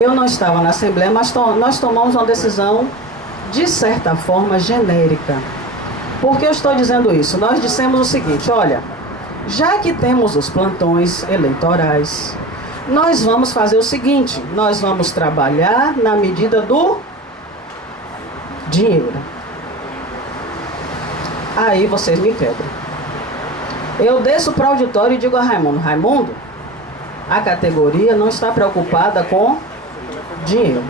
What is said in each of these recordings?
Eu não estava na Assembleia, mas nós tomamos uma decisão, de certa forma, genérica. Por que eu estou dizendo isso? Nós dissemos o seguinte: olha, já que temos os plantões eleitorais, nós vamos fazer o seguinte: nós vamos trabalhar na medida do dinheiro. Aí vocês me quebram. Eu desço para o auditório e digo a Raimundo: Raimundo, a categoria não está preocupada com dinheiro.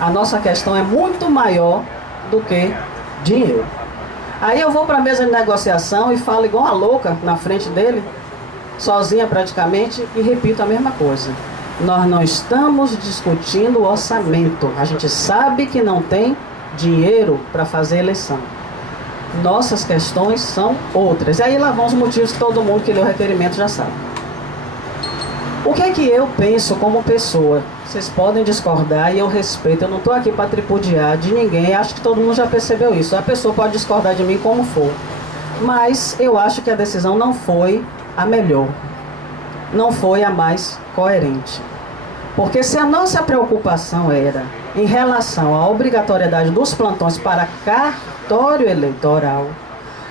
A nossa questão é muito maior do que dinheiro. Aí eu vou para a mesa de negociação e falo igual uma louca na frente dele, sozinha praticamente, e repito a mesma coisa. Nós não estamos discutindo o orçamento. A gente sabe que não tem dinheiro para fazer eleição. Nossas questões são outras. E aí lá vão os motivos que todo mundo que lê o requerimento já sabe. O que é que eu penso como pessoa? Vocês podem discordar e eu respeito. Eu não estou aqui para tripudiar de ninguém. Acho que todo mundo já percebeu isso. A pessoa pode discordar de mim como for. Mas eu acho que a decisão não foi a melhor. Não foi a mais coerente. Porque se a nossa preocupação era em relação à obrigatoriedade dos plantões para cartório eleitoral,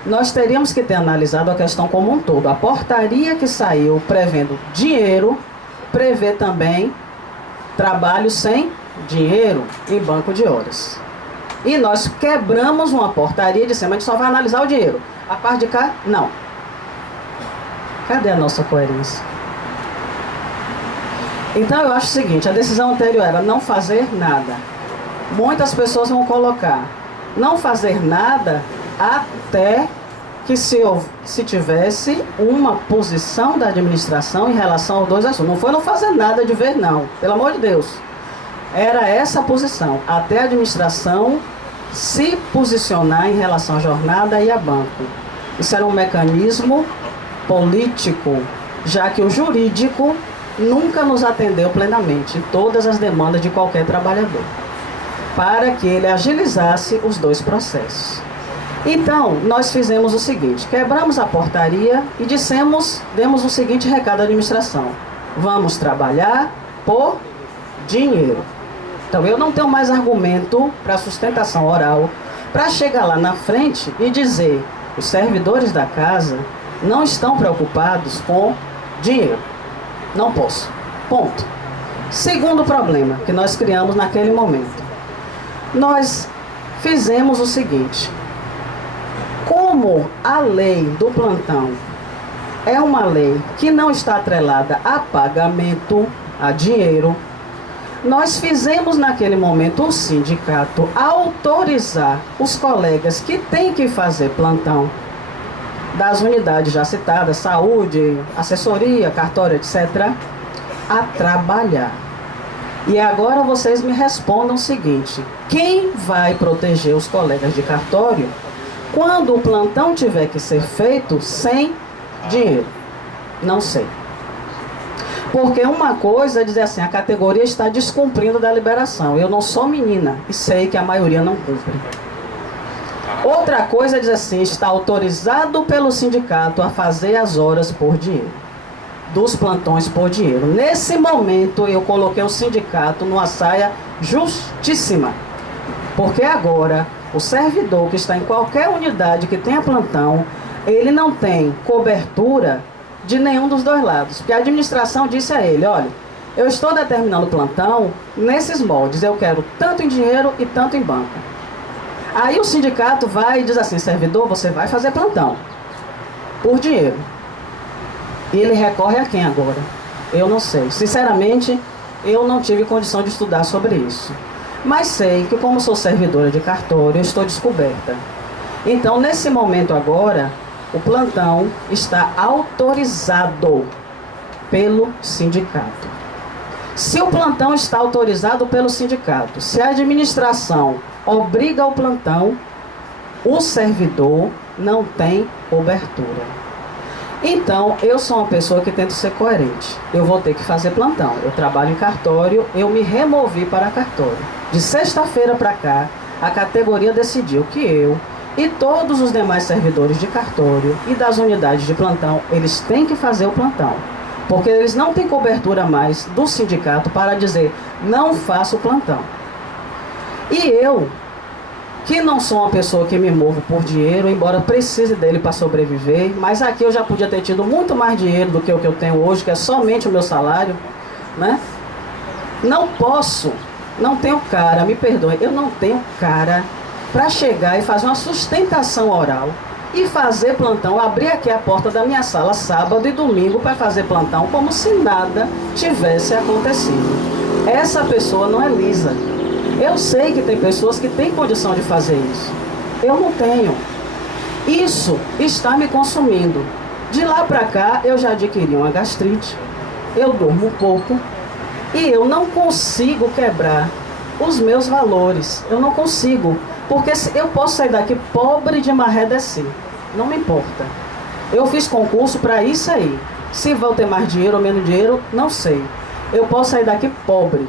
nós teríamos que ter analisado a questão como um todo. A portaria que saiu prevendo dinheiro, prevê também trabalho sem dinheiro em banco de horas. E nós quebramos uma portaria e dissemos: a gente só vai analisar o dinheiro. A parte de cá, não. Cadê a nossa coerência? Então eu acho o seguinte: a decisão anterior era não fazer nada. Muitas pessoas vão colocar não fazer nada até que se tivesse uma posição da administração em relação aos dois assuntos. Não foi não fazer nada de ver, não. Pelo amor de Deus. Era essa a posição. Até a administração se posicionar em relação à jornada e a banco. Isso era um mecanismo político, já que o jurídico nunca nos atendeu plenamente em todas as demandas de qualquer trabalhador, para que ele agilizasse os dois processos. Então, nós fizemos o seguinte: quebramos a portaria e demos o seguinte recado à administração: vamos trabalhar por dinheiro. Então, eu não tenho mais argumento para sustentação oral para chegar lá na frente e dizer: os servidores da casa não estão preocupados com dinheiro. Não posso. Ponto. Segundo problema que nós criamos naquele momento: nós fizemos o seguinte: como a lei do plantão é uma lei que não está atrelada a pagamento, a dinheiro, nós fizemos naquele momento o sindicato autorizar os colegas que têm que fazer plantão das unidades já citadas, saúde, assessoria, cartório, etc., a trabalhar. E agora vocês me respondam o seguinte: quem vai proteger os colegas de cartório quando o plantão tiver que ser feito sem dinheiro? Não sei. Porque uma coisa é dizer assim: a categoria está descumprindo da liberação. Eu não sou menina e sei que a maioria não cumpre. Outra coisa é dizer assim: está autorizado pelo sindicato a fazer as horas por dinheiro, dos plantões por dinheiro. Nesse momento eu coloquei o sindicato numa saia justíssima. Porque agora o servidor que está em qualquer unidade que tenha plantão, ele não tem cobertura de nenhum dos dois lados. Porque a administração disse a ele: olha, eu estou determinando plantão nesses moldes, eu quero tanto em dinheiro e tanto em banco. Aí o sindicato vai e diz assim: servidor, você vai fazer plantão por dinheiro. E ele recorre a quem agora? Eu não sei. Sinceramente, eu não tive condição de estudar sobre isso. Mas sei que, como sou servidora de cartório, eu estou descoberta. Então, nesse momento agora, o plantão está autorizado pelo sindicato. Se o plantão está autorizado pelo sindicato, se a administração obriga ao plantão, o servidor não tem cobertura. Então, eu sou uma pessoa que tento ser coerente. Eu vou ter que fazer plantão. Eu trabalho em cartório, eu me removi para cartório. De sexta-feira para cá, a categoria decidiu que eu e todos os demais servidores de cartório e das unidades de plantão, eles têm que fazer o plantão. Porque eles não têm cobertura mais do sindicato para dizer, não faço plantão. E eu, que não sou uma pessoa que me movo por dinheiro, embora precise dele para sobreviver, mas aqui eu já podia ter tido muito mais dinheiro do que o que eu tenho hoje, que é somente o meu salário, né? Não posso, não tenho cara, me perdoe, eu não tenho cara para chegar e fazer uma sustentação oral e fazer plantão, abrir aqui a porta da minha sala sábado e domingo para fazer plantão como se nada tivesse acontecido. Essa pessoa não é lisa. Eu sei que tem pessoas que têm condição de fazer isso. Eu não tenho. Isso está me consumindo. De lá para cá eu já adquiri uma gastrite, eu durmo pouco e eu não consigo quebrar os meus valores. Eu não consigo. Porque eu posso sair daqui pobre de maré descer. Não me importa. Eu fiz concurso para isso aí. Se vou ter mais dinheiro ou menos dinheiro, não sei. Eu posso sair daqui pobre.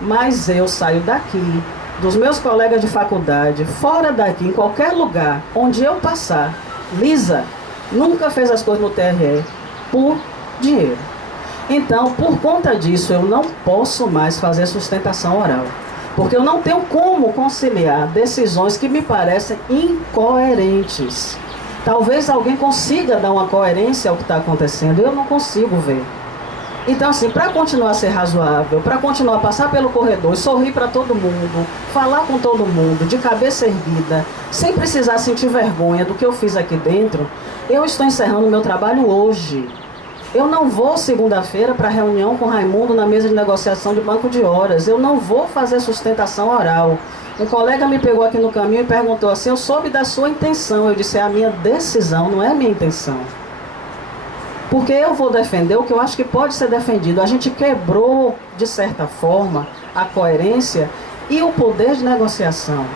Mas eu saio daqui, dos meus colegas de faculdade, fora daqui, em qualquer lugar, onde eu passar, lisa, nunca fez as coisas no TRE por dinheiro. Então, por conta disso, eu não posso mais fazer sustentação oral. Porque eu não tenho como conciliar decisões que me parecem incoerentes. Talvez alguém consiga dar uma coerência ao que está acontecendo, eu não consigo ver. Então, assim, para continuar a ser razoável, para continuar a passar pelo corredor, sorrir para todo mundo, falar com todo mundo, de cabeça erguida, sem precisar sentir vergonha do que eu fiz aqui dentro, eu estou encerrando o meu trabalho hoje. Eu não vou segunda-feira para a reunião com o Raimundo na mesa de negociação de banco de horas. Eu não vou fazer sustentação oral. Um colega me pegou aqui no caminho e perguntou assim, eu soube da sua intenção. Eu disse, é a minha decisão, não é a minha intenção. Porque eu vou defender o que eu acho que pode ser defendido. A gente quebrou, de certa forma, a coerência e o poder de negociação.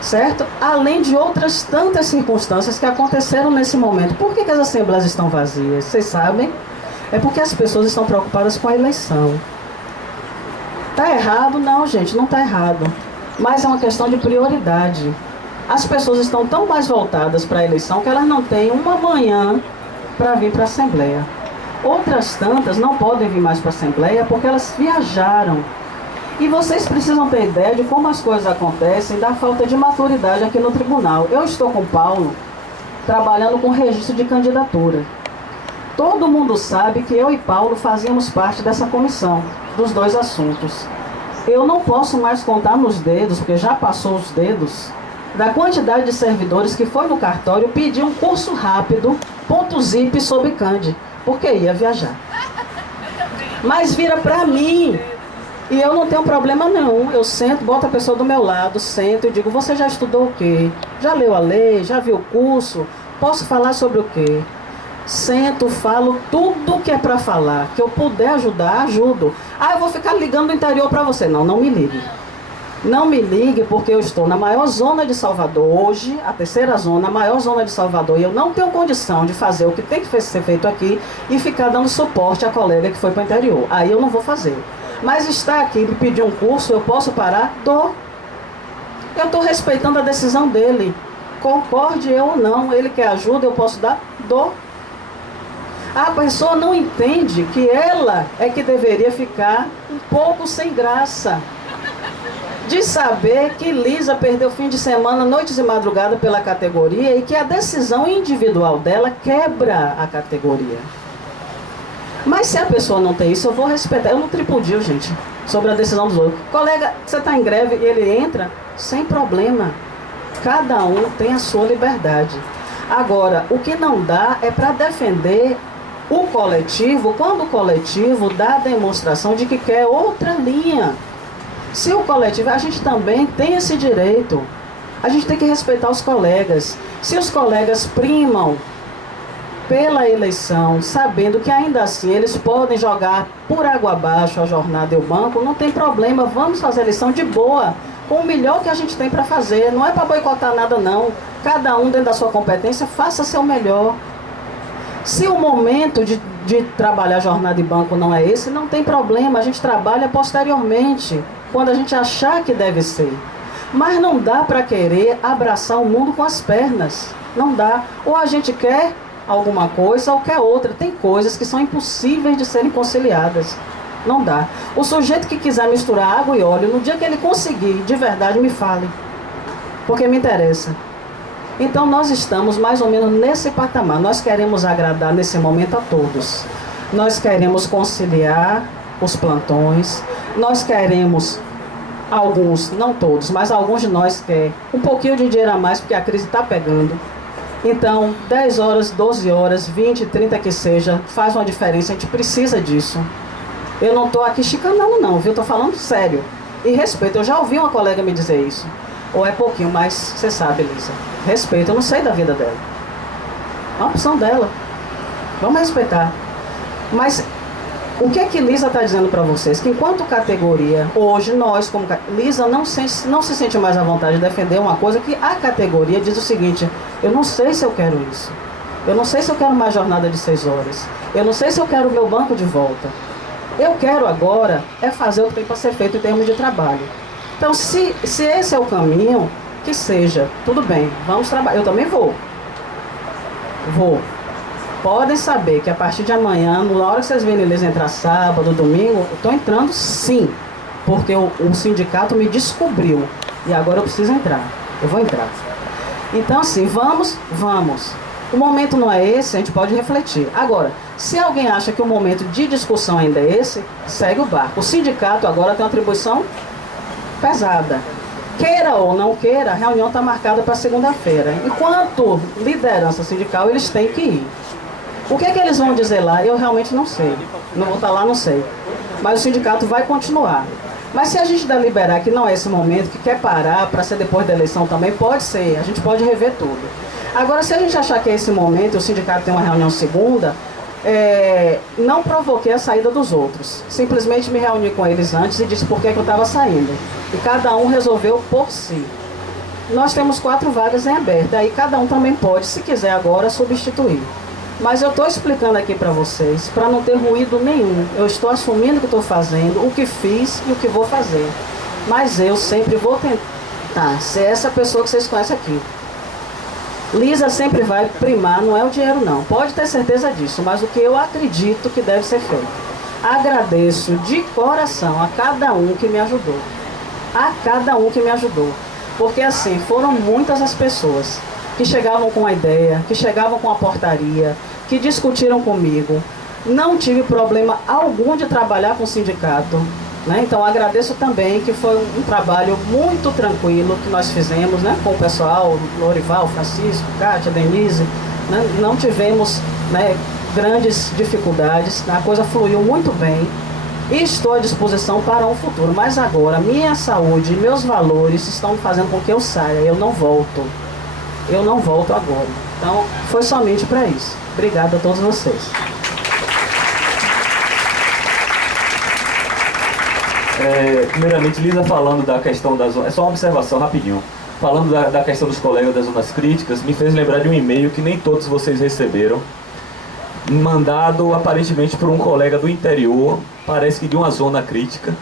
Certo? Além de outras tantas circunstâncias que aconteceram nesse momento. Por que as assembleias estão vazias? Vocês sabem? É porque as pessoas estão preocupadas com a eleição. Está errado? Não, gente, não está errado. Mas é uma questão de prioridade. As pessoas estão tão mais voltadas para a eleição que elas não têm uma manhã para vir para a Assembleia. Outras tantas não podem vir mais para a Assembleia porque elas viajaram. E vocês precisam ter ideia de como as coisas acontecem, da falta de maturidade aqui no tribunal. Eu estou com o Paulo, trabalhando com registro de candidatura. Todo mundo sabe que eu e Paulo fazíamos parte dessa comissão, dos dois assuntos. Eu não posso mais contar nos dedos, porque já passou os dedos, da quantidade de servidores que foi no cartório pedir um curso rápido, .zip sobre Candi, porque ia viajar. Mas vira para mim... E eu não tenho problema não, eu sento, boto a pessoa do meu lado, sento e digo, você já estudou o quê? Já leu a lei? Já viu o curso? Posso falar sobre o quê? Sento, falo tudo que é para falar, que eu puder ajudar, ajudo. Ah, eu vou ficar ligando do interior para você. Não, não me ligue. Não me ligue porque eu estou na maior zona de Salvador hoje, a terceira zona, a maior zona de Salvador, e eu não tenho condição de fazer o que tem que ser feito aqui e ficar dando suporte à colega que foi para o interior. Aí eu não vou fazer. Mas está aqui, me pedir um curso, eu posso parar? Dou. Eu estou respeitando a decisão dele. Concorde eu ou não, ele quer ajuda, eu posso dar? Dou. A pessoa não entende que ela é que deveria ficar um pouco sem graça. De saber que Lisa perdeu fim de semana, noites e madrugada pela categoria e que a decisão individual dela quebra a categoria. Mas se a pessoa não tem isso, eu vou respeitar. Eu não tripudio, gente, sobre a decisão dos outros. Colega, você está em greve e ele entra, sem problema. Cada um tem a sua liberdade. Agora, o que não dá é para defender o coletivo, quando o coletivo dá a demonstração de que quer outra linha. Se o coletivo, a gente também tem esse direito. A gente tem que respeitar os colegas. Se os colegas primam pela eleição, sabendo que ainda assim eles podem jogar por água abaixo a jornada e o banco, não tem problema, vamos fazer a eleição de boa, com o melhor que a gente tem para fazer, não é para boicotar nada não, cada um dentro da sua competência, faça seu melhor. Se o momento de trabalhar jornada e banco não é esse, não tem problema, a gente trabalha posteriormente, quando a gente achar que deve ser. Mas não dá para querer abraçar o mundo com as pernas, não dá, ou a gente quer alguma coisa ou quer outra. Tem coisas que são impossíveis de serem conciliadas. Não dá. O sujeito que quiser misturar água e óleo, no dia que ele conseguir, de verdade, me fale. Porque me interessa. Então nós estamos mais ou menos nesse patamar. Nós queremos agradar nesse momento a todos. Nós queremos conciliar os plantões. Nós queremos, alguns, não todos, mas alguns de nós querem um pouquinho de dinheiro a mais, porque a crise está pegando. Então, 10 horas, 12 horas, 20, 30 que seja, faz uma diferença. A gente precisa disso. Eu não estou aqui chicanando não, viu? Estou falando sério. E respeito. Eu já ouvi uma colega me dizer isso. Ou é pouquinho, mas você sabe, Lisa. Respeito. Eu não sei da vida dela. É uma opção dela. Vamos respeitar. Mas o que é que Lisa está dizendo para vocês? Que enquanto categoria, hoje nós, como Lisa, não se sente mais à vontade de defender uma coisa que a categoria diz o seguinte: eu não sei se eu quero isso. Eu não sei se eu quero uma jornada de 6 horas. Eu não sei se eu quero o meu banco de volta. Eu quero agora é fazer o que tem para ser feito em termos de trabalho. Então, se esse é o caminho, que seja, tudo bem, vamos trabalhar. Eu também vou. Podem saber que a partir de amanhã, na hora que vocês verem eles entrar sábado, domingo, eu estou entrando sim. Porque o sindicato me descobriu. E agora eu preciso entrar. Eu vou entrar. Então, assim, vamos. O momento não é esse, a gente pode refletir. Agora, se alguém acha que o momento de discussão ainda é esse, segue o barco. O sindicato agora tem uma atribuição pesada. Queira ou não queira, a reunião está marcada para segunda-feira. Enquanto liderança sindical, eles têm que ir. O que é que eles vão dizer lá? Eu realmente não sei. Não vou estar lá, não sei. Mas o sindicato vai continuar. Mas se a gente deliberar que não é esse momento, que quer parar para ser depois da eleição também, pode ser. A gente pode rever tudo. Agora, se a gente achar que é esse momento, o sindicato tem uma reunião segunda, não provoquei a saída dos outros. Simplesmente me reuni com eles antes e disse por que eu estava saindo. E cada um resolveu por si. Nós temos 4 vagas em aberto. Aí cada um também pode, se quiser agora, substituir. Mas eu estou explicando aqui para vocês, para não ter ruído nenhum. Eu estou assumindo o que estou fazendo, o que fiz e o que vou fazer. Mas eu sempre vou tentar ser essa pessoa que vocês conhecem aqui. Lisa sempre vai primar, não é o dinheiro não, pode ter certeza disso, mas o que eu acredito que deve ser feito. Agradeço de coração a cada um que me ajudou. Porque assim, foram muitas as pessoas que chegavam com a ideia, que chegavam com a portaria, que discutiram comigo. Não tive problema algum de trabalhar com o sindicato. Né? Então agradeço também que foi um trabalho muito tranquilo que nós fizemos, né? Com o pessoal, Lorival, Francisco, Kátia, Denise, né? Não tivemos, né, grandes dificuldades, a coisa fluiu muito bem e estou à disposição para um futuro. Mas agora, minha saúde e meus valores estão fazendo com que eu saia, eu não volto agora. Então foi somente para isso. Obrigado a todos vocês. Primeiramente, Lisa falando da questão da zona, é só uma observação rapidinho, falando da questão dos colegas das zonas críticas, me fez lembrar de um e-mail que nem todos vocês receberam, mandado aparentemente por um colega do interior, parece que de uma zona crítica,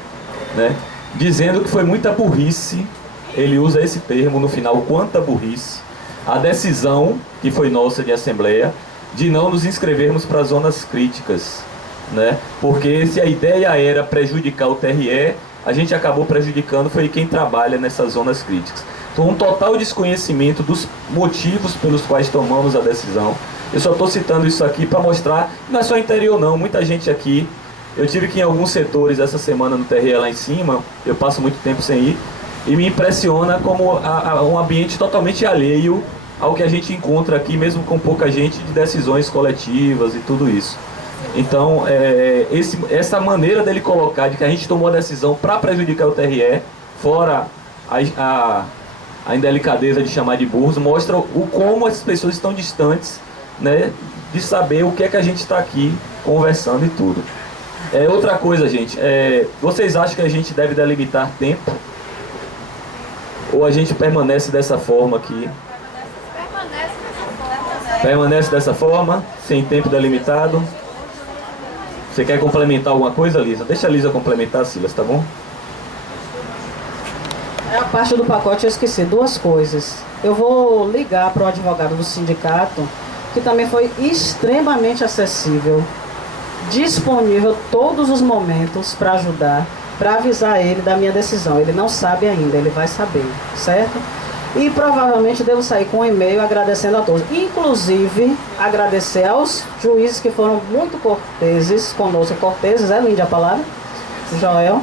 né, dizendo que foi muita burrice, ele usa esse termo no final, quanta burrice, a decisão que foi nossa de assembleia de não nos inscrevermos para zonas críticas. Né? Porque se a ideia era prejudicar o TRE, a gente acabou prejudicando foi quem trabalha nessas zonas críticas. Então, um total desconhecimento dos motivos pelos quais tomamos a decisão. Eu só estou citando isso aqui para mostrar que não é só interior não, muita gente aqui. Eu tive que ir em alguns setores essa semana no TRE lá em cima, eu passo muito tempo sem ir, e me impressiona como um ambiente totalmente alheio ao que a gente encontra aqui, mesmo com pouca gente, de decisões coletivas e tudo isso. Então, essa maneira dele colocar de que a gente tomou a decisão para prejudicar o TRE, fora a indelicadeza de chamar de burros, mostra como as pessoas estão distantes, né, de saber o que é que a gente está aqui conversando e tudo. Outra coisa, gente, vocês acham que a gente deve delimitar tempo? Ou a gente permanece dessa forma aqui? Permanece dessa forma, sem tempo delimitado? Você quer complementar alguma coisa, Lisa? Deixa a Lisa complementar, Silas, tá bom? A parte do pacote eu esqueci 2 coisas. Eu vou ligar para o advogado do sindicato que também foi extremamente acessível, disponível todos os momentos para ajudar, para avisar ele da minha decisão. Ele não sabe ainda, ele vai saber, certo? E provavelmente devo sair com um e-mail agradecendo a todos. Inclusive, agradecer aos juízes que foram muito corteses conosco. Corteses, é linda a palavra? Joel.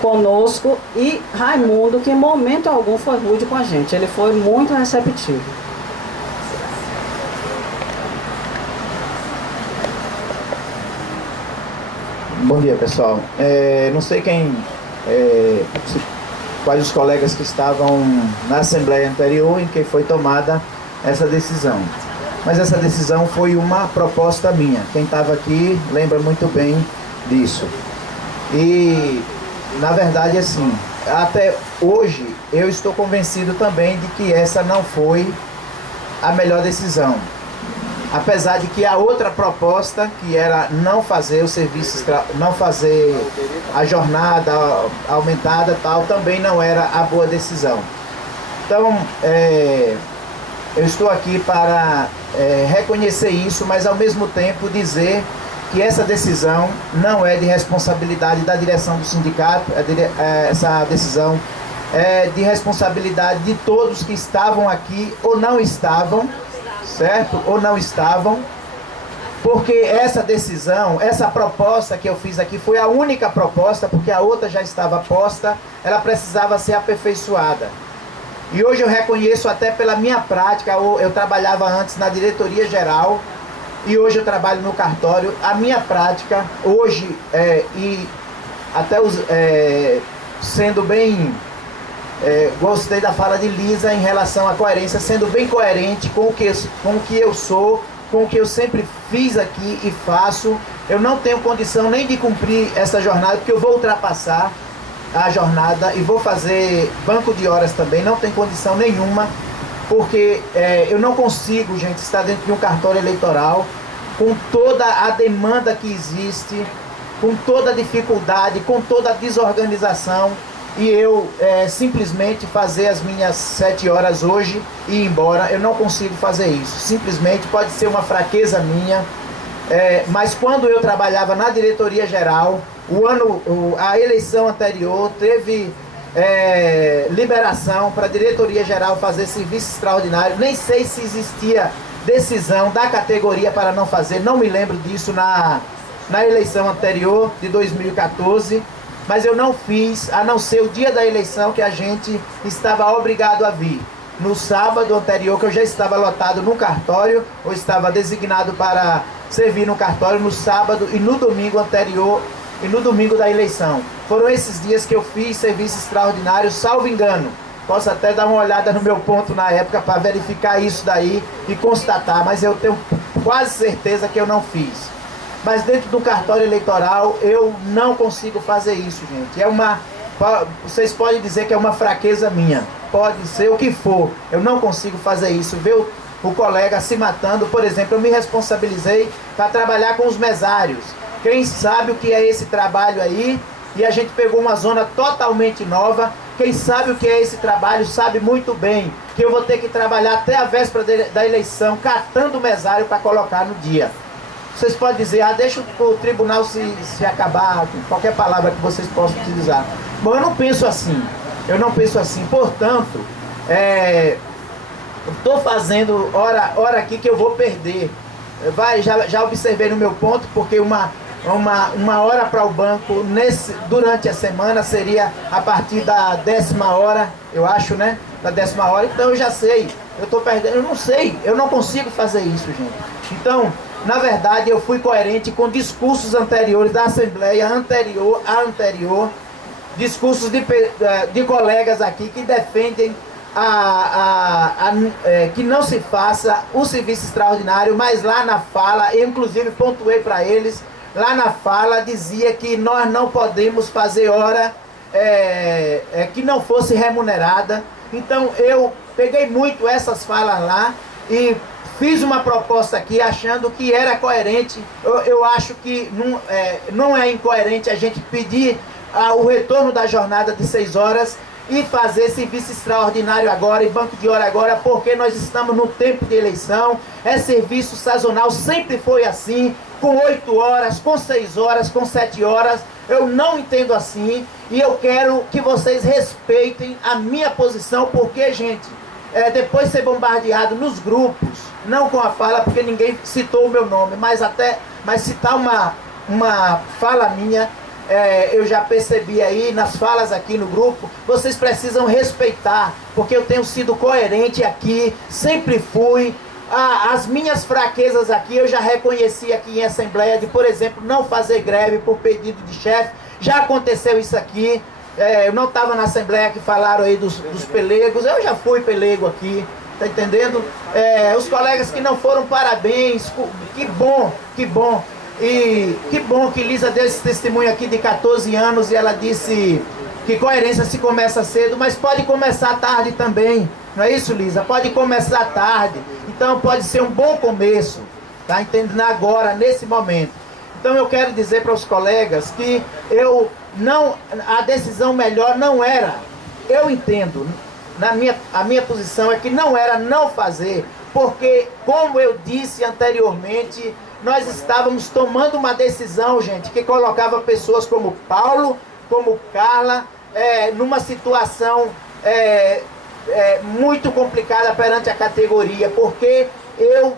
Conosco. E Raimundo, que em momento algum foi rude com a gente. Ele foi muito receptivo. Bom dia, pessoal. Não sei quais os colegas que estavam na Assembleia anterior em que foi tomada essa decisão. Mas essa decisão foi uma proposta minha. Quem estava aqui lembra muito bem disso. E, na verdade, assim, até hoje eu estou convencido também de que essa não foi a melhor decisão. Apesar de que a outra proposta, que era não fazer o serviço, não fazer a jornada aumentada tal, também não era a boa decisão. Então, eu estou aqui para reconhecer isso, mas ao mesmo tempo dizer que essa decisão não é de responsabilidade da direção do sindicato, essa decisão é de responsabilidade de todos que estavam aqui ou não estavam, certo? Ou não estavam, porque essa decisão, essa proposta que eu fiz aqui foi a única proposta, porque a outra já estava posta, ela precisava ser aperfeiçoada. E hoje eu reconheço até pela minha prática, eu trabalhava antes na diretoria geral e hoje eu trabalho no cartório. A minha prática hoje, e até sendo bem... gostei da fala de Lisa em relação à coerência, sendo bem coerente com o que eu sou, com o que eu sempre fiz aqui e faço. Eu não tenho condição nem de cumprir essa jornada, porque eu vou ultrapassar a jornada e vou fazer banco de horas também, não tem condição nenhuma, porque eu não consigo, gente, estar dentro de um cartório eleitoral com toda a demanda que existe, com toda a dificuldade, com toda a desorganização, e eu simplesmente fazer as minhas 7 horas hoje e ir embora. Eu não consigo fazer isso, simplesmente pode ser uma fraqueza minha, mas quando eu trabalhava na diretoria geral, a eleição anterior teve liberação para a diretoria geral fazer serviço extraordinário. Nem sei se existia decisão da categoria para não fazer, não me lembro disso na eleição anterior de 2014, mas eu não fiz, a não ser o dia da eleição, que a gente estava obrigado a vir. No sábado anterior, que eu já estava lotado no cartório, ou estava designado para servir no cartório, no sábado e no domingo anterior, e no domingo da eleição. Foram esses dias que eu fiz serviço extraordinário, salvo engano. Posso até dar uma olhada no meu ponto na época para verificar isso daí e constatar, mas eu tenho quase certeza que eu não fiz. Mas dentro do cartório eleitoral eu não consigo fazer isso, gente. Vocês podem dizer que é uma fraqueza minha, pode ser o que for, eu não consigo fazer isso. Ver o colega se matando, por exemplo, eu me responsabilizei para trabalhar com os mesários. Quem sabe o que é esse trabalho aí, e a gente pegou uma zona totalmente nova. Quem sabe o que é esse trabalho sabe muito bem que eu vou ter que trabalhar até a véspera da eleição, catando o mesário para colocar no dia. Vocês podem dizer, deixa o tribunal se acabar, qualquer palavra que vocês possam utilizar. Bom, eu não penso assim. Portanto, estou fazendo hora aqui que eu vou perder. Já observei no meu ponto, porque uma hora para o banco durante a semana seria a partir da 10ª hora, eu acho, né? Da 10ª hora, então eu já sei, eu estou perdendo, eu não sei, eu não consigo fazer isso, gente. Então, na verdade, eu fui coerente com discursos anteriores da Assembleia anterior, discursos de colegas aqui que defendem que não se faça o serviço extraordinário, mas lá na fala, eu inclusive pontuei para eles, lá na fala dizia que nós não podemos fazer hora que não fosse remunerada. Então eu peguei muito essas falas lá e fiz uma proposta aqui achando que era coerente. Eu acho que não é incoerente a gente pedir o retorno da jornada de 6 horas e fazer serviço extraordinário agora e banco de hora agora, porque nós estamos no tempo de eleição. É serviço sazonal, sempre foi assim, com 8 horas, com 6 horas, com 7 horas. Eu não entendo assim, e eu quero que vocês respeitem a minha posição, porque, gente, depois de ser bombardeado nos grupos, não com a fala, porque ninguém citou o meu nome, mas citar uma fala minha, eu já percebi aí nas falas aqui no grupo, vocês precisam respeitar, porque eu tenho sido coerente aqui, sempre fui. As minhas fraquezas aqui, eu já reconheci aqui em assembleia, de, por exemplo, não fazer greve por pedido de chefe. Já aconteceu isso aqui. Eu não estava na assembleia que falaram aí dos pelegos, eu já fui pelego aqui, tá entendendo? Os colegas que não foram, parabéns, que bom, que bom. E que bom que Lisa deu esse testemunho aqui de 14 anos e ela disse que coerência se começa cedo, mas pode começar tarde também. Não é isso, Lisa? Pode começar tarde. Então pode ser um bom começo. Tá entendendo? Agora, nesse momento. Então eu quero dizer para os colegas que a decisão melhor não era, eu entendo, a minha posição é que não era não fazer, porque, como eu disse anteriormente, nós estávamos tomando uma decisão, gente, que colocava pessoas como Paulo, como Carla, numa situação muito complicada perante a categoria, porque eu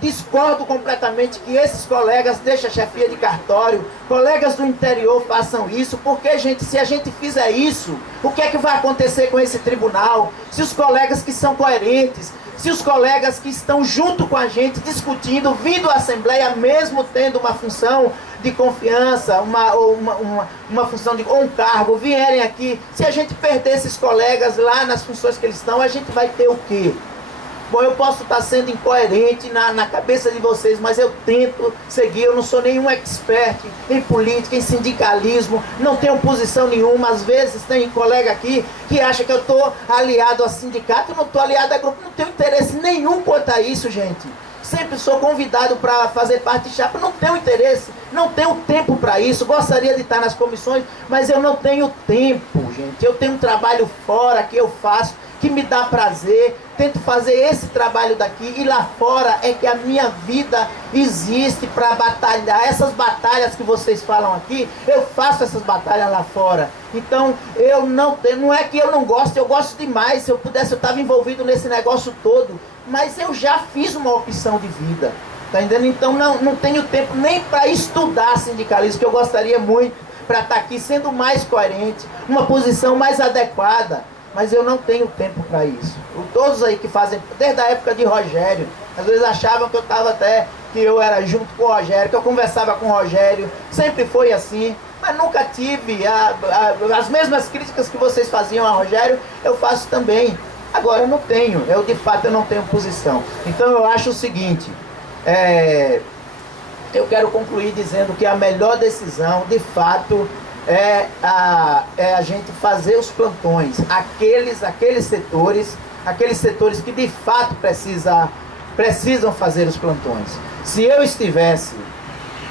discordo completamente que esses colegas deixem a chefia de cartório, colegas do interior façam isso, porque, gente, se a gente fizer isso, o que é que vai acontecer com esse tribunal? Se os colegas que são coerentes, se os colegas que estão junto com a gente, discutindo, vindo à Assembleia, mesmo tendo uma função de confiança, uma função ou um cargo, vierem aqui, se a gente perder esses colegas lá nas funções que eles estão, a gente vai ter o quê? Bom, eu posso estar sendo incoerente na cabeça de vocês, mas eu tento seguir. Eu não sou nenhum expert em política, em sindicalismo, não tenho posição nenhuma. Às vezes tem colega aqui que acha que eu estou aliado a sindicato, eu não estou aliado a grupo, não tenho interesse nenhum quanto a isso, gente. Sempre sou convidado para fazer parte de chapa, não tenho interesse, não tenho tempo para isso. Gostaria de estar nas comissões, mas eu não tenho tempo, gente. Eu tenho um trabalho fora que eu faço, que me dá prazer, tento fazer esse trabalho daqui, e lá fora é que a minha vida existe para batalhar. Essas batalhas que vocês falam aqui, eu faço essas batalhas lá fora. Então, não é que eu não gosto, eu gosto demais. Se eu pudesse, eu estava envolvido nesse negócio todo, mas eu já fiz uma opção de vida, tá entendendo? Então não tenho tempo nem para estudar sindicalismo, que eu gostaria muito para estar aqui sendo mais coerente, uma posição mais adequada. Mas eu não tenho tempo para isso. Todos aí que fazem, desde a época de Rogério, às vezes achavam que eu estava que eu era junto com o Rogério, que eu conversava com o Rogério, sempre foi assim, mas nunca tive as mesmas críticas que vocês faziam a Rogério, eu faço também. Agora eu não tenho, de fato eu não tenho posição. Então eu acho o seguinte, eu quero concluir dizendo que a melhor decisão, de fato, é a gente fazer os plantões, aqueles setores que de fato precisam fazer os plantões. Se eu estivesse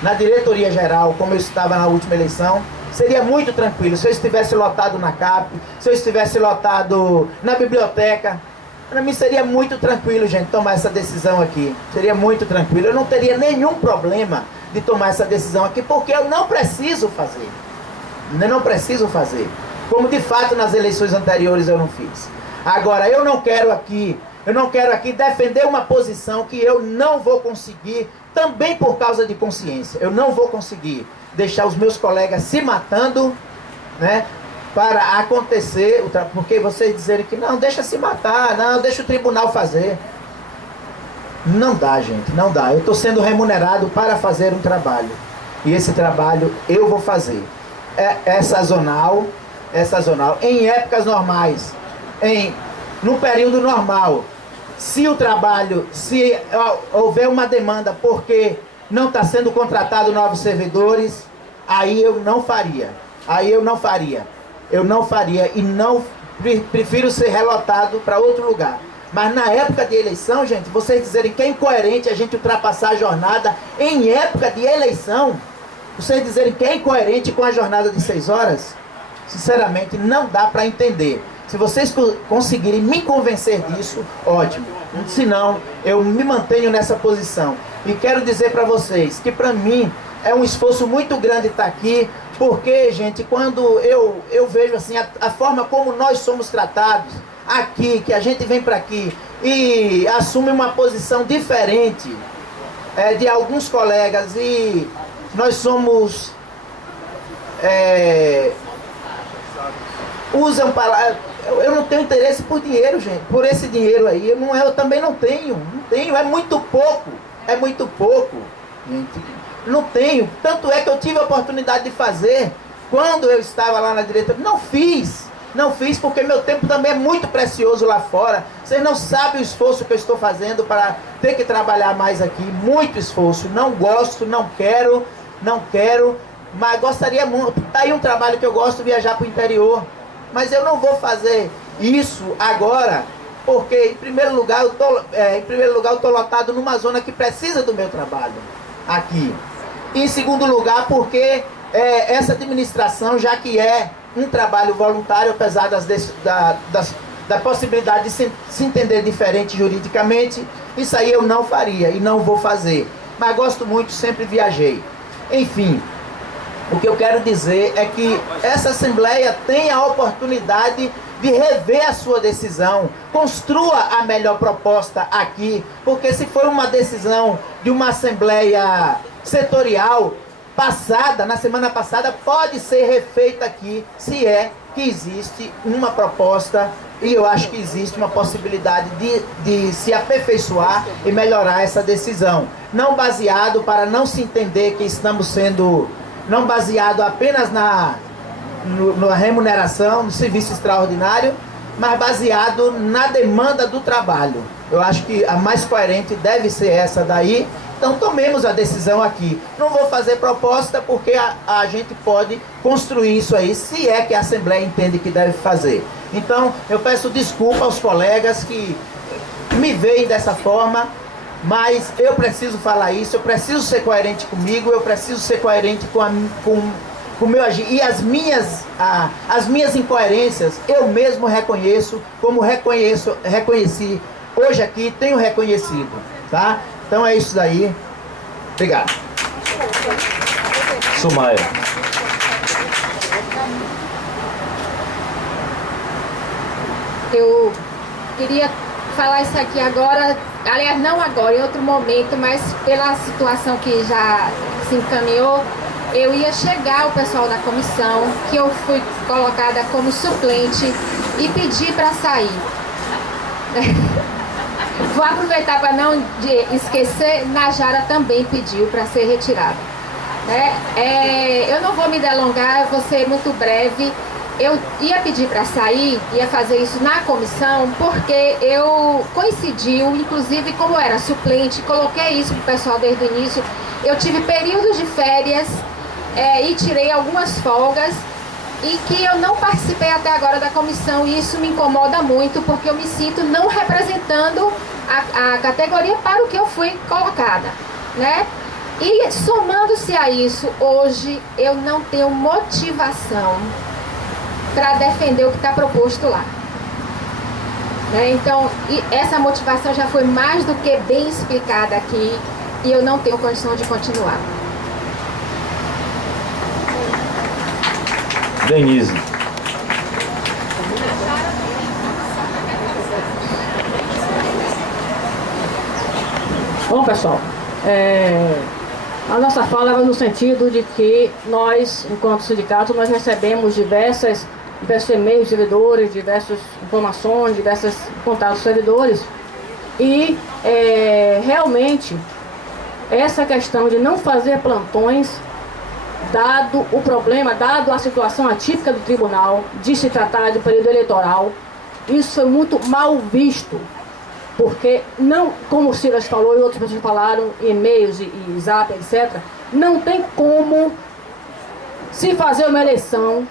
na diretoria geral, como eu estava na última eleição, seria muito tranquilo. Se eu estivesse lotado na CAP, se eu estivesse lotado na biblioteca, para mim seria muito tranquilo, gente, tomar essa decisão aqui. Seria muito tranquilo. Eu não teria nenhum problema de tomar essa decisão aqui, porque eu não preciso fazer. Eu não preciso fazer, como de fato nas eleições anteriores eu não fiz. Agora, eu não quero aqui defender uma posição que eu não vou conseguir, também por causa de consciência. Eu não vou conseguir deixar os meus colegas se matando, né, para acontecer, porque vocês dizerem que não, deixa se matar, não, deixa o tribunal fazer. Não dá, gente, não dá. Eu estou sendo remunerado para fazer um trabalho, e esse trabalho eu vou fazer. É sazonal, em épocas normais, no período normal. Se houver uma demanda porque não está sendo contratado novos servidores, aí eu não faria. E não prefiro ser relotado para outro lugar. Mas na época de eleição, gente, vocês dizerem que é incoerente a gente ultrapassar a jornada em época de eleição, vocês dizerem que é incoerente com a jornada de 6 horas, Sinceramente, não dá para entender. Se vocês conseguirem me convencer disso, ótimo. Se não, eu me mantenho nessa posição. E quero dizer para vocês que para mim é um esforço muito grande estar aqui, porque, gente, quando eu vejo assim a forma como nós somos tratados aqui, que a gente vem para aqui e assume uma posição diferente de alguns colegas, e nós somos usam palavras. Eu não tenho interesse por dinheiro, gente, por esse dinheiro aí. Eu também não tenho, é muito pouco, gente, não tenho. Tanto é que eu tive a oportunidade de fazer quando eu estava lá na diretoria. Não fiz porque meu tempo também é muito precioso lá fora. Vocês não sabem o esforço que eu estou fazendo para ter que trabalhar mais aqui, muito esforço. Não gosto, não quero, mas gostaria muito. Tá aí um trabalho que eu gosto, viajar para o interior. Mas eu não vou fazer isso agora, porque em primeiro lugar eu tô lotado numa zona que precisa do meu trabalho aqui. E em segundo lugar, porque essa administração, já que é um trabalho voluntário, apesar da possibilidade de se entender diferente juridicamente, isso aí eu não faria e não vou fazer. Mas gosto muito, sempre viajei. Enfim, o que eu quero dizer é que essa Assembleia tem a oportunidade de rever a sua decisão, construa a melhor proposta aqui, porque se for uma decisão de uma Assembleia setorial passada, na semana passada, pode ser refeita aqui, se é que existe uma proposta, e eu acho que existe uma possibilidade de se aperfeiçoar e melhorar essa decisão. Não baseado, para não se entender que estamos sendo... não baseado apenas na remuneração, no serviço extraordinário, mas baseado na demanda do trabalho. Eu acho que a mais coerente deve ser essa daí. Então tomemos a decisão aqui. Não vou fazer proposta porque a gente pode construir isso aí, se é que a Assembleia entende que deve fazer. Então eu peço desculpa aos colegas que me veem dessa forma, mas eu preciso falar isso, eu preciso ser coerente comigo, eu preciso ser coerente com o meu agir. E as minhas incoerências eu mesmo reconheço, como reconheci hoje aqui, tenho reconhecido, tá? Então é isso daí. Obrigado. Sumaia. Eu queria falar isso aqui agora, aliás, não agora, em outro momento, mas pela situação que já se encaminhou, eu ia chegar ao pessoal da comissão, que eu fui colocada como suplente, e pedir para sair. Vou aproveitar para não esquecer, Najara também pediu para ser retirada. Eu não vou me delongar, vou ser muito breve. Eu ia pedir para sair, ia fazer isso na comissão, porque coincidiu, inclusive como era suplente, coloquei isso para o pessoal desde o início, eu tive períodos de férias e tirei algumas folgas, e que eu não participei até agora da comissão, e isso me incomoda muito, porque eu me sinto não representando a categoria para o que eu fui colocada, né? E somando-se a isso, hoje eu não tenho motivação para defender o que está proposto lá, né? Então, essa motivação já foi mais do que bem explicada aqui, e eu não tenho condição de continuar. Denise. Bom, pessoal, a nossa fala vai no sentido de que nós, enquanto sindicato, nós recebemos diversos e-mails de servidores, diversas informações, diversos contatos de servidores, e realmente essa questão de não fazer plantões, dado o problema, dado a situação atípica do tribunal, de se tratar de período eleitoral, isso foi muito mal visto, porque não, como o Silas falou e outras pessoas falaram, e-mails e zap, etc., não tem como se fazer uma eleição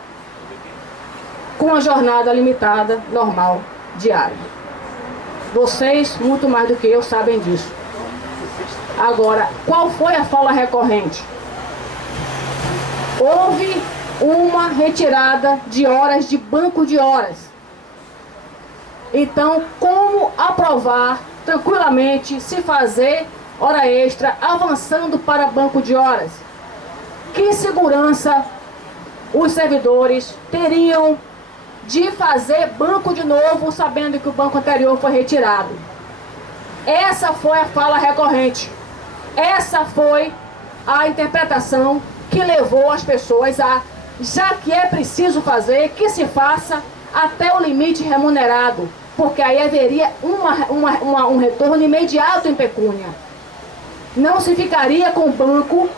com uma jornada limitada, normal, diária. Vocês, muito mais do que eu, sabem disso. Agora, qual foi a fala recorrente? Houve uma retirada de horas de banco de horas. Então, como aprovar tranquilamente se fazer hora extra avançando para banco de horas? Que segurança os servidores teriam de fazer banco de novo, sabendo que o banco anterior foi retirado? Essa foi a fala recorrente. Essa foi a interpretação que levou as pessoas a, já que é preciso fazer, que se faça até o limite remunerado, porque aí haveria um retorno imediato em pecúnia. Não se ficaria com o banco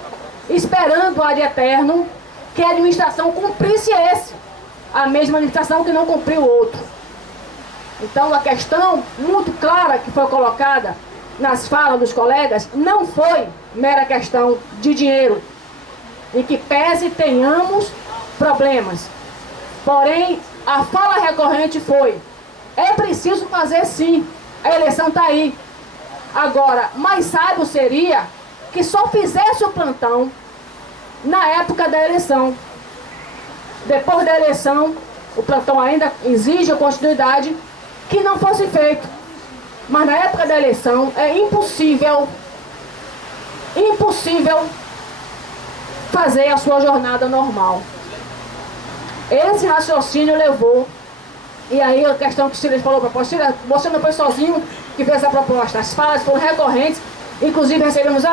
esperando ad eterno que a administração cumprisse a mesma administração que não cumpriu o outro. Então, a questão muito clara que foi colocada nas falas dos colegas não foi mera questão de dinheiro, em que pese tenhamos problemas. Porém, a fala recorrente foi: é preciso fazer sim, a eleição está aí. Agora, mais sábio seria que só fizesse o plantão na época da eleição. Depois da eleição, o plantão ainda exige a continuidade, que não fosse feito. Mas na época da eleição é impossível fazer a sua jornada normal. Esse raciocínio levou, e aí a questão que o Silas falou, você não foi sozinho que fez essa proposta. As falas foram recorrentes, inclusive recebemos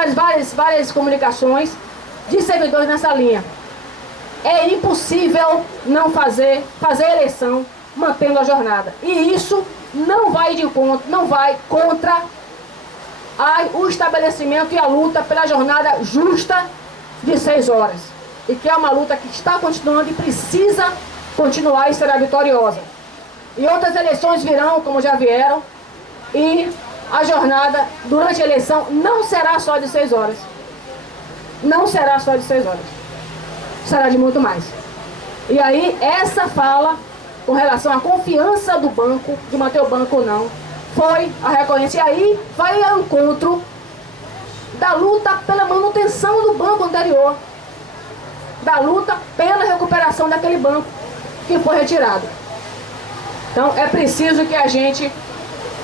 várias comunicações de servidores nessa linha. É impossível não fazer eleição mantendo a jornada. E isso não vai de encontro, não vai contra o estabelecimento e a luta pela jornada justa de 6 horas. E que é uma luta que está continuando e precisa continuar e será vitoriosa. E outras eleições virão, como já vieram, e a jornada durante a eleição não será só de 6 horas. Não será só de 6 horas. Será de muito mais. E aí, essa fala com relação à confiança do banco, de manter o banco ou não, foi a recorrência. E aí vai ao encontro da luta pela manutenção do banco anterior, da luta pela recuperação daquele banco que foi retirado. Então é preciso que a gente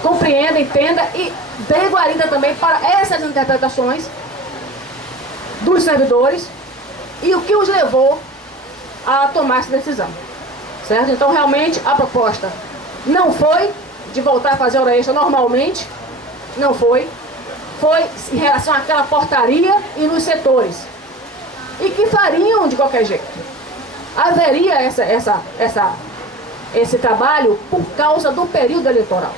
compreenda, entenda e dê guarida também para essas interpretações dos servidores e o que os levou a tomar essa decisão. Certo? Então, realmente, a proposta não foi de voltar a fazer hora extra normalmente, não foi. Foi em relação àquela portaria e nos setores. E que fariam de qualquer jeito. Haveria esse trabalho por causa do período eleitoral.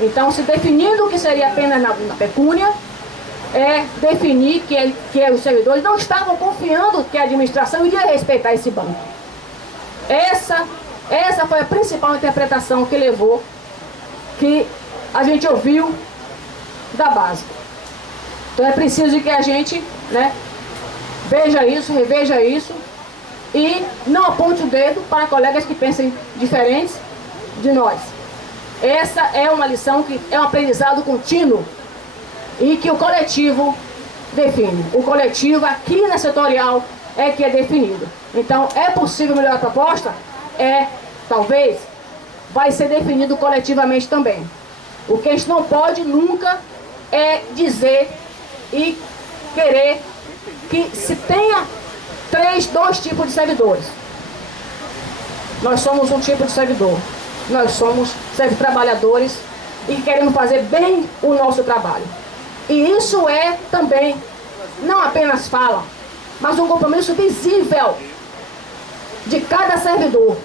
Então, se definindo o que seria apenas na pecúnia, é definir que os servidores não estavam confiando que a administração iria respeitar esse banco. Essa foi a principal interpretação que levou, que a gente ouviu da base. Então é preciso que a gente, veja isso, reveja isso e não aponte o dedo para colegas que pensem diferentes de nós. Essa é uma lição que é um aprendizado contínuo e que o coletivo define. O coletivo aqui na setorial é que é definido. Então, é possível melhorar a proposta? Talvez, vai ser definido coletivamente também. O que a gente não pode nunca é dizer e querer que se tenha dois tipos de servidores. Nós somos um tipo de servidor. Nós somos trabalhadores e queremos fazer bem o nosso trabalho. E isso é também, não apenas fala, mas um compromisso visível de cada servidor.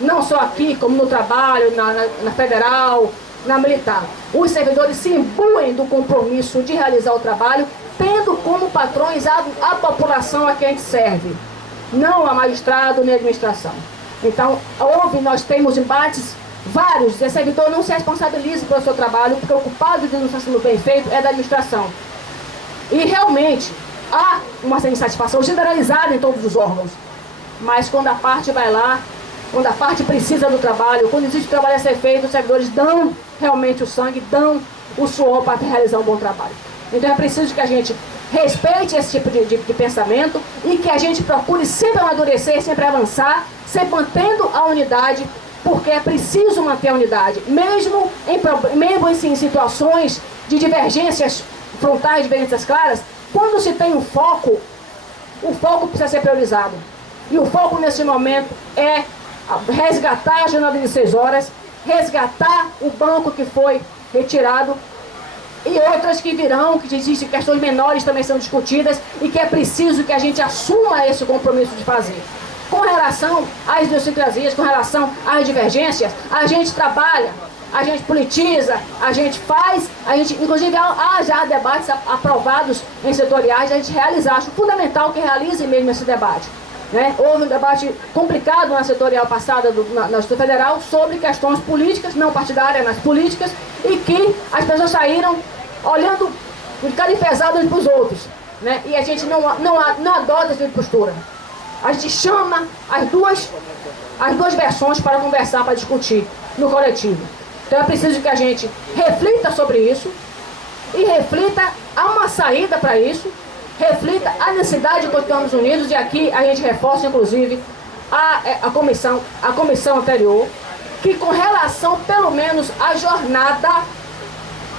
Não só aqui, como no trabalho, na federal, na militar. Os servidores se imbuem do compromisso de realizar o trabalho, tendo como patrões a população a quem a gente serve, não a magistrado nem a administração. Então, nós temos embates vários, e o servidor não se responsabiliza pelo seu trabalho, porque o culpado de não estar sendo bem feito é da administração. E realmente, há uma insatisfação generalizada em todos os órgãos. Mas quando a parte vai lá, quando a parte precisa do trabalho, quando existe trabalho a ser feito, os servidores dão realmente o sangue, dão o suor para realizar um bom trabalho. Então é preciso que a gente respeite esse tipo de pensamento e que a gente procure sempre amadurecer, sempre avançar, sempre mantendo a unidade, porque é preciso manter a unidade, mesmo em situações de divergências frontais, divergências claras. Quando se tem o foco precisa ser priorizado. E o foco nesse momento é resgatar a jornada de 6 horas, resgatar o banco que foi retirado e outras que virão, que existem questões menores também são discutidas e que é preciso que a gente assuma esse compromisso de fazer. Com relação às idiosincrasias, com relação às divergências, a gente trabalha, a gente politiza, a gente faz, inclusive há já debates aprovados em setoriais, a gente realizar. Acho fundamental que realize mesmo esse debate. Né? Houve um debate complicado na setorial passada na Justiça Federal sobre questões políticas, não partidárias, mas políticas, e que as pessoas saíram olhando de cara enfesada uns para os outros. Né? E a gente não adota essa postura. A gente chama as duas versões para conversar, para discutir no coletivo. Então é preciso que a gente reflita sobre isso e reflita a uma saída para isso, reflita a necessidade de continuarmos unidos, e aqui a gente reforça inclusive a comissão anterior, que com relação pelo menos à jornada,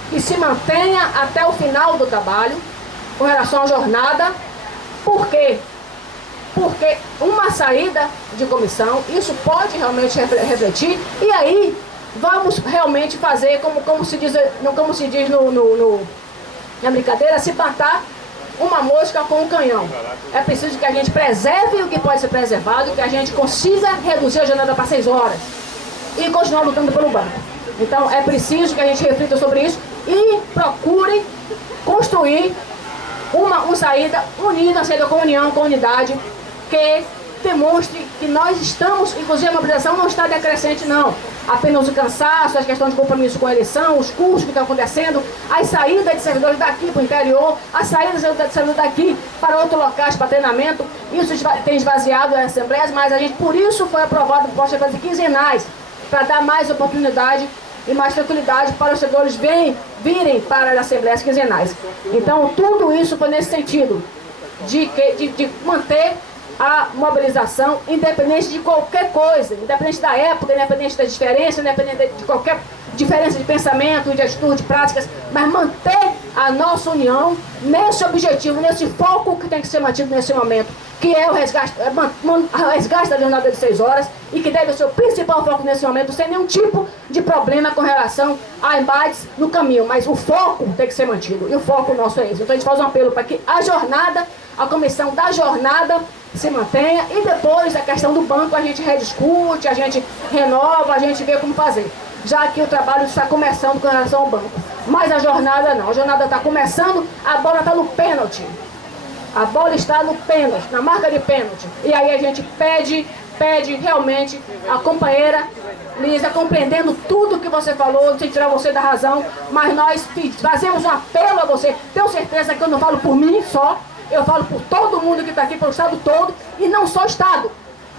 que se mantenha até o final do trabalho, com relação à jornada. Por quê? Porque uma saída de comissão, isso pode realmente refletir, e aí vamos realmente fazer, como se diz na brincadeira, se matar uma mosca com um canhão. É preciso que a gente preserve o que pode ser preservado, que a gente consiga reduzir a jornada para 6 horas e continuar lutando pelo banco. Então é preciso que a gente reflita sobre isso e procure construir uma saída unida, uma saída com união, com unidade, que demonstre que nós estamos, inclusive a mobilização não está decrescente não, apenas o cansaço, as questões de compromisso com a eleição, os custos que estão acontecendo, as saídas de servidores daqui para o interior, as saídas de servidores daqui para outros locais para treinamento, isso tem esvaziado as assembleias, mas a gente, por isso foi aprovado propostas de quinzenais, para dar mais oportunidade e mais tranquilidade para os servidores virem para as assembleias quinzenais. Então tudo isso foi nesse sentido, de manter a mobilização, independente de qualquer coisa, independente da época, independente da diferença, independente de qualquer diferença de pensamento, de atitude, de práticas, mas manter a nossa união nesse objetivo, nesse foco que tem que ser mantido nesse momento, que é o resgate da jornada de 6 horas, e que deve ser o principal foco nesse momento, sem nenhum tipo de problema com relação a embates no caminho, mas o foco tem que ser mantido, e o foco nosso é esse. Então a gente faz um apelo para que a comissão da jornada se mantenha, e depois a questão do banco a gente rediscute, a gente renova, a gente vê como fazer. Já que o trabalho está começando com relação ao banco. Mas a jornada não, a jornada está começando, a bola está no pênalti. A bola está no pênalti, na marca de pênalti. E aí a gente pede realmente a companheira Lísia, compreendendo tudo que você falou, sem tirar você da razão, mas nós fazemos um apelo a você. Tenho certeza que eu não falo por mim só, eu falo por todo mundo que está aqui, pelo Estado todo, e não só o Estado.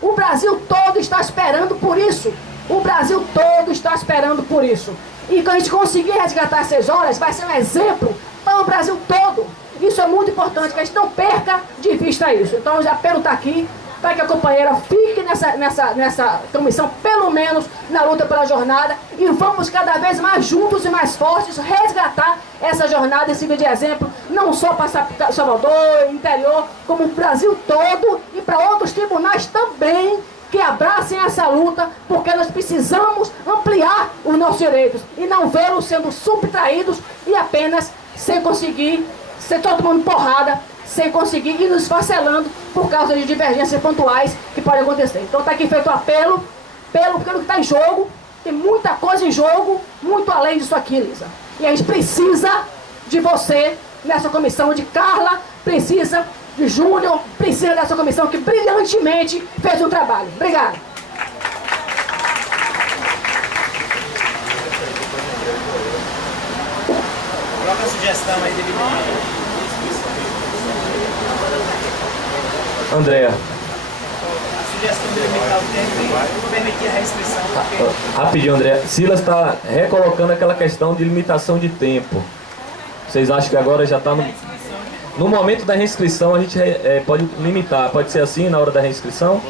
O Brasil todo está esperando por isso. O Brasil todo está esperando por isso. E quando a gente conseguir resgatar as 6 horas, vai ser um exemplo para o Brasil todo. Isso é muito importante, que a gente não perca de vista isso. Então, o apelo está aqui, para que a companheira fique nessa comissão, pelo menos na luta pela jornada, e vamos cada vez mais juntos e mais fortes resgatar essa jornada e servir de exemplo, não só para Salvador, interior, como o Brasil todo, e para outros tribunais também, que abracem essa luta, porque nós precisamos ampliar os nossos direitos e não vê-los sendo subtraídos e apenas sem conseguir, ser todo mundo porrada, sem conseguir ir nos esfacelando por causa de divergências pontuais que podem acontecer. Então está aqui feito o apelo, pelo que está em jogo, tem muita coisa em jogo, muito além disso aqui, Lísia. E a gente precisa de você nessa comissão, de Carla, precisa de Júnior, precisa dessa comissão que brilhantemente fez um trabalho. Obrigada. Qual é a sugestão aí dele? Andréa. A sugestão de limitar o tempo e permitir a restrição. Rapidinho, André. Silas está recolocando aquela questão de limitação de tempo. Vocês acham que agora já está no... No momento da reinscrição, a gente pode limitar, pode ser assim na hora da reinscrição,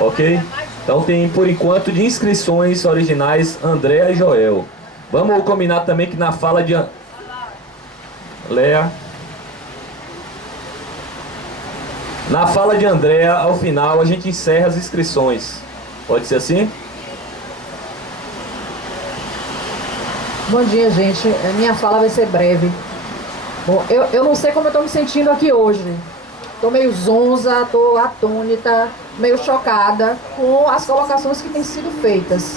ok? Então tem, por enquanto, de inscrições originais, Andréa e Joel. Vamos combinar também que na fala de... Léa. Na fala de Andréa, ao final, a gente encerra as inscrições. Pode ser assim? Bom dia, gente. Minha fala vai ser breve. Bom, eu não sei como eu estou me sentindo aqui hoje. Estou meio zonza, estou atônita, meio chocada com as colocações que têm sido feitas.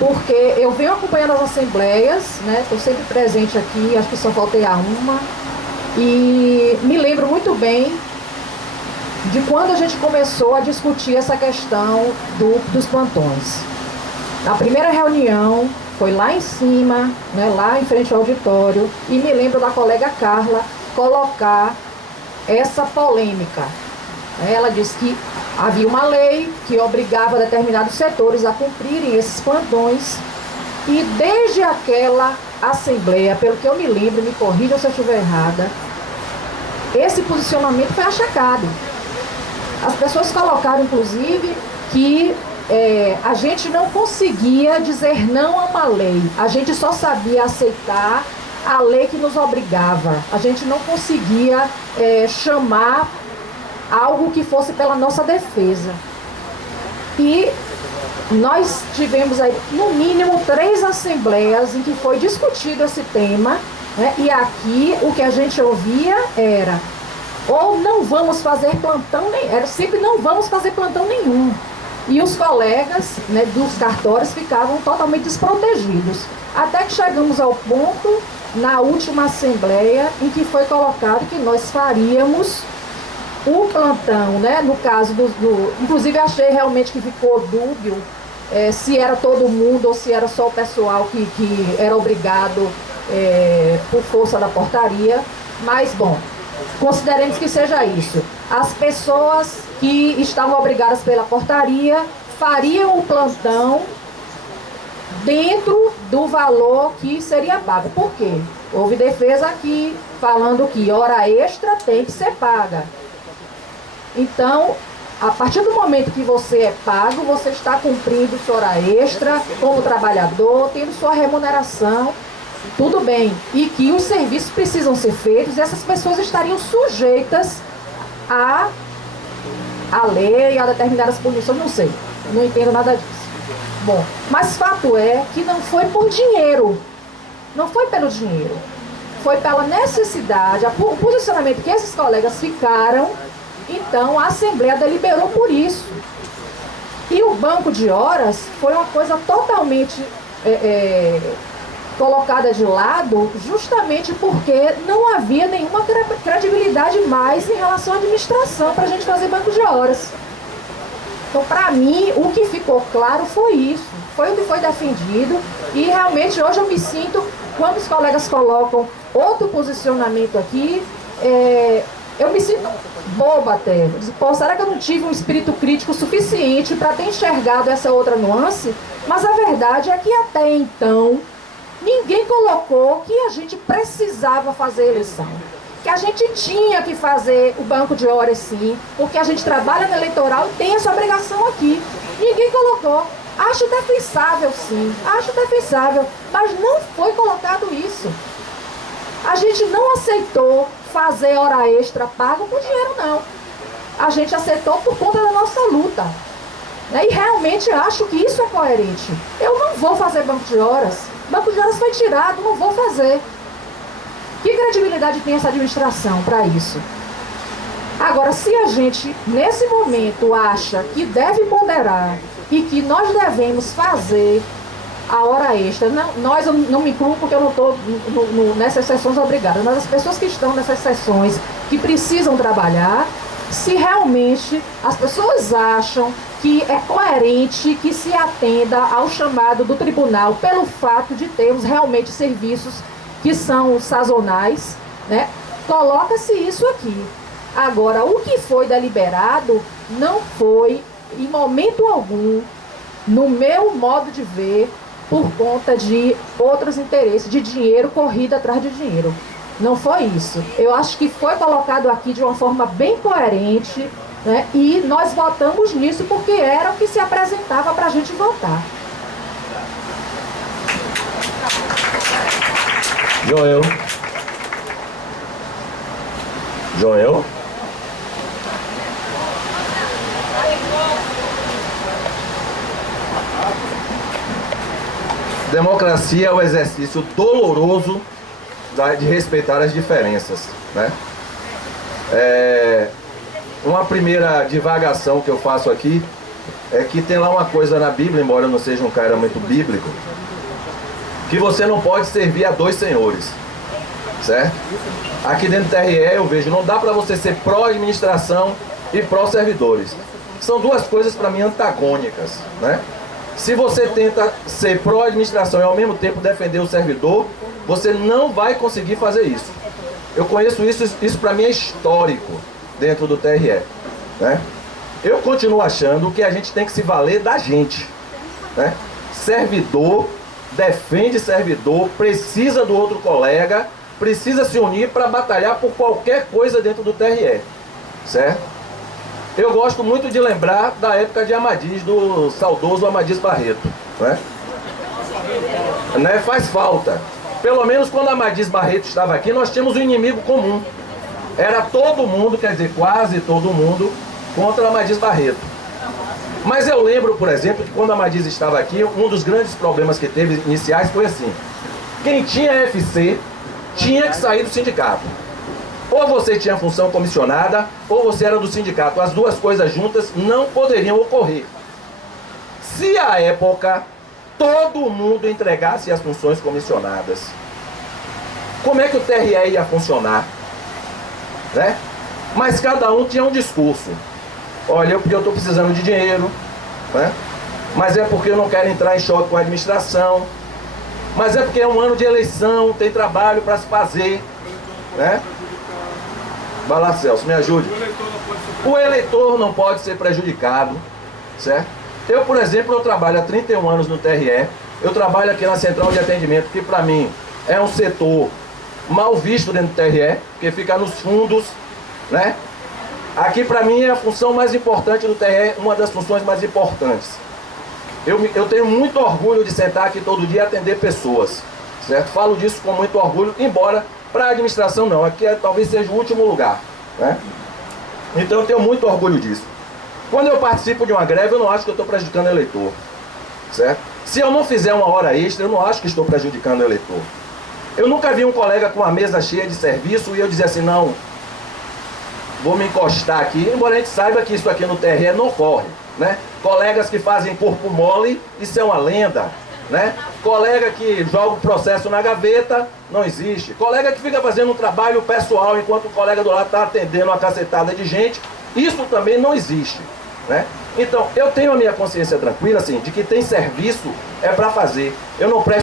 Porque eu venho acompanhando as assembleias, né? Estou sempre presente aqui, acho que só faltei a uma. E me lembro muito bem de quando a gente começou a discutir essa questão dos plantões. Na primeira reunião, foi lá em cima, né, lá em frente ao auditório, e me lembro da colega Carla colocar essa polêmica. Ela disse que havia uma lei que obrigava determinados setores a cumprirem esses plantões, e desde aquela assembleia, pelo que eu me lembro, me corrijam se eu estiver errada, esse posicionamento foi achacado. As pessoas colocaram, inclusive, que a gente não conseguia dizer não a uma lei. A gente só sabia aceitar a lei que nos obrigava. A gente não conseguia chamar algo que fosse pela nossa defesa. E nós tivemos aí, no mínimo, 3 assembleias em que foi discutido esse tema, né? E aqui o que a gente ouvia era: ou não vamos fazer plantão, era sempre não vamos fazer plantão nenhum. E os colegas, né, dos cartórios ficavam totalmente desprotegidos. Até que chegamos ao ponto, na última assembleia, em que foi colocado que nós faríamos o plantão, né? No caso inclusive achei realmente que ficou dúbio se era todo mundo ou se era só o pessoal que era obrigado por força da portaria. Mas, bom, consideremos que seja isso. As pessoas que estavam obrigadas pela portaria fariam o plantão dentro do valor que seria pago. Por quê? Houve defesa aqui falando que hora extra tem que ser paga. Então, a partir do momento que você é pago, você está cumprindo sua hora extra como trabalhador, tendo sua remuneração, tudo bem. E que os serviços precisam ser feitos e essas pessoas estariam sujeitas à lei, a determinadas punições, não sei, não entendo nada disso. Bom, mas fato é que não foi por dinheiro, não foi pelo dinheiro, foi pela necessidade, o posicionamento que esses colegas ficaram. Então a Assembleia deliberou por isso. E o banco de horas foi uma coisa totalmente colocada de lado, justamente porque não havia nenhuma credibilidade mais em relação à administração para a gente fazer banco de horas. Então, para mim, o que ficou claro foi isso, foi o que foi defendido, e realmente hoje eu me sinto, quando os colegas colocam outro posicionamento aqui, eu me sinto boba até. Pô, será que eu não tive um espírito crítico suficiente para ter enxergado essa outra nuance? Mas a verdade é que até então, ninguém colocou que a gente precisava fazer eleição. Que a gente tinha que fazer o banco de horas sim, porque a gente trabalha no eleitoral e tem essa obrigação aqui. Ninguém colocou. Acho defensável sim, acho defensável, mas não foi colocado isso. A gente não aceitou fazer hora extra paga por dinheiro, não. A gente aceitou por conta da nossa luta. Né? E realmente acho que isso é coerente. Eu não vou fazer banco de horas. Banco de horas foi tirado, não vou fazer. Que credibilidade tem essa administração para isso? Agora, se a gente, nesse momento, acha que deve ponderar e que nós devemos fazer a hora extra, nós, eu não me incluo porque eu não estou nessas sessões obrigadas, mas as pessoas que estão nessas sessões, que precisam trabalhar, se realmente as pessoas acham que é coerente que se atenda ao chamado do tribunal pelo fato de termos realmente serviços que são sazonais, né? Coloca-se isso aqui. Agora, o que foi deliberado não foi, em momento algum, no meu modo de ver, por conta de outros interesses, de dinheiro, corrida atrás de dinheiro. Não foi isso. Eu acho que foi colocado aqui de uma forma bem coerente, né? E nós votamos nisso porque era o que se apresentava para a gente votar. Joel? Democracia é o exercício doloroso de respeitar as diferenças, né? Uma primeira divagação que eu faço aqui é que tem lá uma coisa na Bíblia, embora eu não seja um cara muito bíblico, que você não pode servir a dois senhores, certo? Aqui dentro do TRE eu vejo, não dá para você ser pró-administração e pró-servidores. São duas coisas para mim antagônicas, né? Se você tenta ser pró-administração e ao mesmo tempo defender o servidor, você não vai conseguir fazer isso. Eu conheço isso para mim é histórico dentro do TRE, né? Eu continuo achando que a gente tem que se valer da gente, né? Servidor defende servidor, precisa do outro colega, precisa se unir para batalhar por qualquer coisa dentro do TRE, certo? Eu gosto muito de lembrar da época de Amadis, do saudoso Amadis Barreto, né? Faz falta. Pelo menos quando Amadis Barreto estava aqui, nós tínhamos um inimigo comum. Era todo mundo, quer dizer, quase todo mundo, contra Amadis Barreto. Mas eu lembro, por exemplo, que quando Amadis estava aqui, um dos grandes problemas que teve iniciais foi assim: quem tinha FC tinha que sair do sindicato. Ou você tinha função comissionada, ou você era do sindicato. As duas coisas juntas não poderiam ocorrer. Se à época todo mundo entregasse as funções comissionadas, como é que o TRE ia funcionar? Né? Mas cada um tinha um discurso. Olha, porque eu estou precisando de dinheiro, né? Mas é porque eu não quero entrar em choque com a administração, mas é porque é um ano de eleição, tem trabalho para se fazer, né? Vai lá, Celso, me ajude. O eleitor não pode ser prejudicado, certo? Eu, por exemplo, eu trabalho há 31 anos no TRE, eu trabalho aqui na Central de Atendimento, que para mim é um setor mal visto dentro do TRE, porque fica nos fundos, né? Aqui para mim é a função mais importante do TRE, uma das funções mais importantes. Eu tenho muito orgulho de sentar aqui todo dia e atender pessoas, certo? Falo disso com muito orgulho, embora para a administração não, aqui talvez seja o último lugar, né? Então eu tenho muito orgulho disso. Quando eu participo de uma greve, eu não acho que eu estou prejudicando o eleitor, certo? Se eu não fizer uma hora extra, eu não acho que estou prejudicando o eleitor. Eu nunca vi um colega com a mesa cheia de serviço e eu dizer assim, não, vou me encostar aqui, embora a gente saiba que isso aqui no TRE não ocorre, né? Colegas que fazem corpo mole, isso é uma lenda, né? Colega que joga o processo na gaveta, não existe. Colega que fica fazendo um trabalho pessoal enquanto o colega do lado está atendendo uma cacetada de gente, isso também não existe, né? Então, eu tenho a minha consciência tranquila, assim, de que tem serviço é para fazer. Eu não presto